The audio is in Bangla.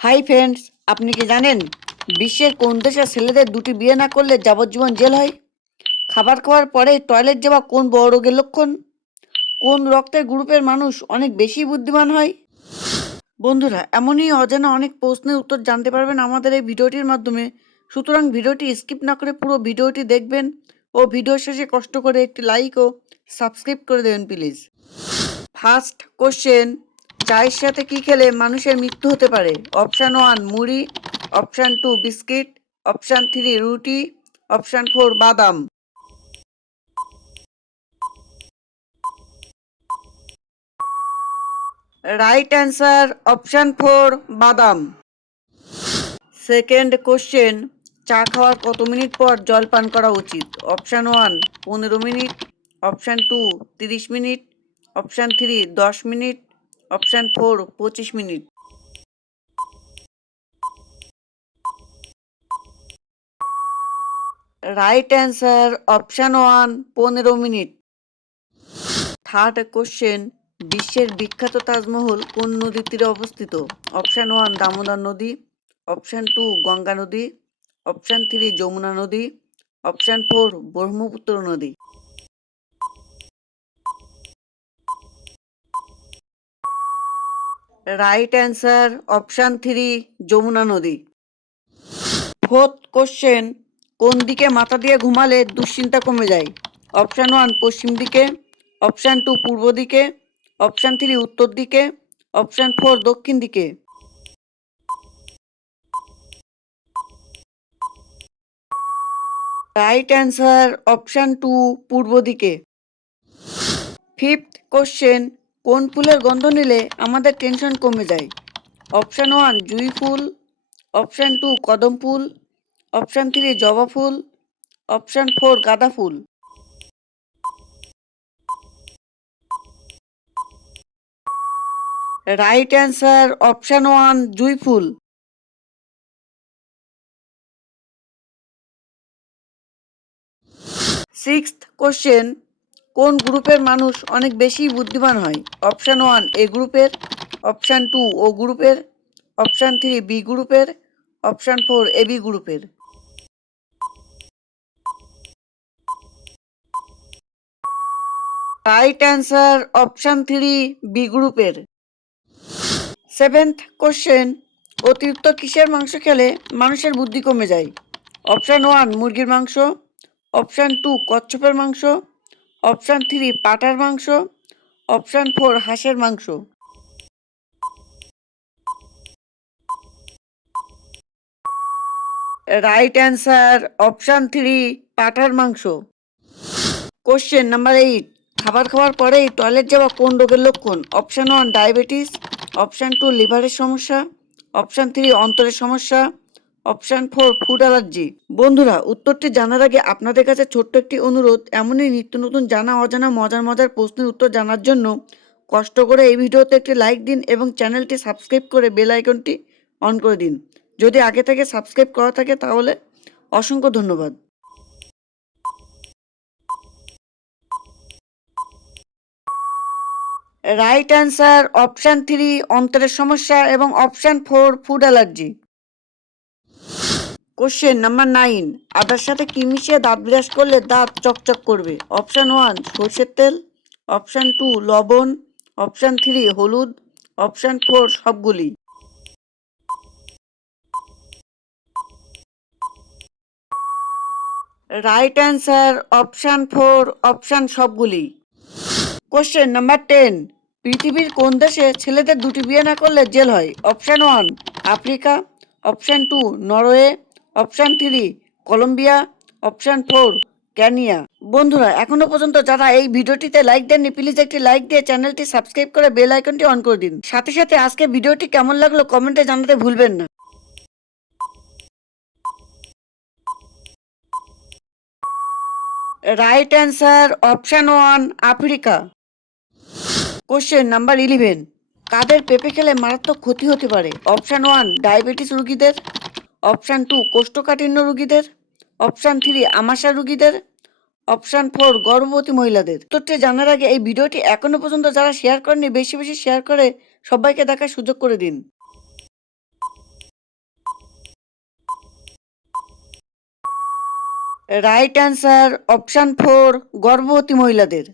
হাই ফ্রেন্ডস, আপনি কি জানেন বিশ্বের কোন দেশের ছেলেদের দুটি বিয়ে না করলে যাবজ্জীবন জেল হয়? খাবার খাওয়ার পরে টয়লেট যাওয়া কোন বড় রোগের লক্ষণ? কোন রক্তের গ্রুপের মানুষ অনেক বেশি বুদ্ধিমান হয়? বন্ধুরা, এমনই অজানা অনেক প্রশ্নের উত্তর জানতে পারবেন আমাদের এই ভিডিওটির মাধ্যমে। সুতরাং ভিডিওটি স্কিপ না করে পুরো ভিডিওটি দেখবেন ও ভিডিও শেষে কষ্ট করে একটি লাইক ও সাবস্ক্রাইব করে দেবেন প্লিজ। ফার্স্ট কোশ্চেন, চায়ের সাথে কি খেলে মানুষের মৃত্যু হতে পারে? অপশান 1 মুড়ি, অপশান 2 বিস্কিট, অপশান 3 রুটি, অপশান 4 বাদাম। রাইট অ্যান্সার অপশান 4 বাদাম। সেকেন্ড কোশ্চেন, চা খাওয়ার কত মিনিট পর জল পান করা উচিত? Option 1 15 minute, option 2 30 minute, option 3 10 minute, option 4 25 minute. Right answer option 1 15 minute. Third question, বিশ্বের বিখ্যাত তাজমহল কোন নদীর তীরে অবস্থিত? অপশান 1 দামোদর নদী, অপশান 2 গঙ্গা নদী, অপশান 3 যমুনা নদী, অপশান 4 ব্রহ্মপুত্র নদী। রাইট অ্যান্সার অপশান 3 যমুনা নদী। ফোর্থ কোশ্চেন, কোন দিকে মাথা দিয়ে ঘুমালে দুশ্চিন্তা কমে যায়? অপশান 1 পশ্চিম দিকে, অপশান 2 পূর্ব দিকে, অপশান 3 উত্তর দিকে, অপশান 4 দক্ষিণ দিকে। রাইট অ্যান্সার অপশান 2 পূর্ব দিকে। ফিফথ কোশ্চেন, কোন ফুলের গন্ধ নিলে আমাদের টেনশন কমে যায়? অপশান 1 জুঁই ফুল, অপশান 2 কদম ফুল, অপশান 3 জবা ফুল, অপশান 4 গাঁদা ফুল। রাইট অ্যান্সার অপশান 1 জুঁই ফুল। সিক্সথ কোশ্চেন, কোন গ্রুপের মানুষ অনেক বেশি বুদ্ধিমান হয়? অপশান 1 এ গ্রুপের, অপশান 2 ও গ্রুপের, অপশান 3 বি গ্রুপের, অপশান 4 এবি গ্রুপের। রাইট অ্যান্সার অপশান 3 বি গ্রুপের। সেভেন্থ কোশ্চেন, অতিরিক্ত কিসের মাংস খেলে মানুষের বুদ্ধি কমে যায়? অপশান 1 মুরগির মাংস, অপশান 2 কচ্ছপের মাংস, অপশান 3 পাঁঠার মাংস, অপশান 4 হাঁসের মাংস। রাইট অ্যান্সার অপশান 3 পাঁঠার মাংস। কোশ্চেন নাম্বার 8, খাবার খাওয়ার পরেই টয়লেট যাওয়া কোন রোগের লক্ষণ? অপশান 1 ডায়াবেটিস, অপশান 2 লিভারের সমস্যা, অপশান 3 অন্তরের সমস্যা, অপশান 4 ফুড অ্যালার্জি। বন্ধুরা, উত্তরটি জানার আগে আপনাদের কাছে ছোট্ট একটি অনুরোধ, এমনই নিত্য নতুন জানা অজানা মজার মজার প্রশ্নের উত্তর জানার জন্য কষ্ট করে এই ভিডিওতে একটি লাইক দিন এবং চ্যানেলটি সাবস্ক্রাইব করে বেল আইকনটি অন করে দিন। যদি আগে থেকে সাবস্ক্রাইব করা থাকে তাহলে অসংখ্য ধন্যবাদ। রাইট অ্যান্সার অপশান 3 অন্তরের সমস্যা এবং option 4 food allergy. Question number 9, আদার সাথে কি মিশিয়ে দাঁত ব্রাশ করলে দাঁত চকচক করবে? অপশান 1 সরষের তেল, অপশান 2 লবণ, অপশান 3 হলুদ, অপশান 4 সবগুলি। রাইট অ্যান্সার অপশান 4 অপশান সবগুলি। কোশ্চেন নাম্বার 10, পৃথিবীর কোন দেশে ছেলেদের দুটি বিয়ে না করলে জেল হয়? Option 1 Africa, option 2 Norway, option 3 Colombia, option 4 Kenya. বন্ধুরা, এখনো পর্যন্ত যারা এই ভিডিওটিতে লাইক দেননি প্লিজ একটি লাইক দিয়ে চ্যানেলটি সাবস্ক্রাইব করে বেল আইকনটি অন করে দিন। সাথে সাথে আজকে ভিডিওটি কেমন লাগলো কমেন্টে জানাতে ভুলবেন না। Right answer option 1 Africa. Question number 11, কাদের পেঁপে খেলে মারাত্মক ক্ষতি হতে পারে? অপশান 1 ডায়াবেটিস রোগীদের, অপশান 2 কোষ্ঠকাঠিন্য রোগীদের, অপশান 3 আমাশা রোগীদের, অপশান 4 গর্ভবতী মহিলাদের। উত্তরটি জানার আগে এই ভিডিওটি এখনো পর্যন্ত যারা শেয়ার করেনি বেশি বেশি শেয়ার করে সবাইকে দেখার সুযোগ করে দিন। রাইট অ্যান্সার অপশান 4, গর্ভবতী মহিলাদের।